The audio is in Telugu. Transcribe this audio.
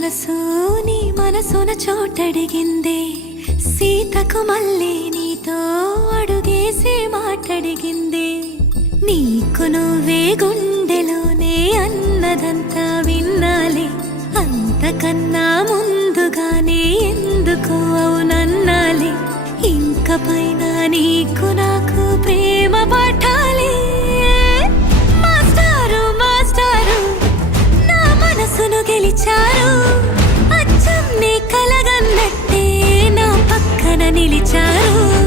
మనసు నీ మనసున చోటడిగిందే సీతకు మళ్ళీ నీతో అడుగేసి మాటడిగిందే నీకు నువ్వే గుండెలోనే అన్నదంతా విన్నాలే అంతకన్నా ముందుగానే ఎందుకు అవునన్నాలే ఇంక పైన నీకు నాకు ప్రేమ పాఠాలే మాస్టారు మాస్టారు నా మనసును గెలిచారు అచ్చం నీ కలగన్నట్టే నా పక్కన నిలిచారు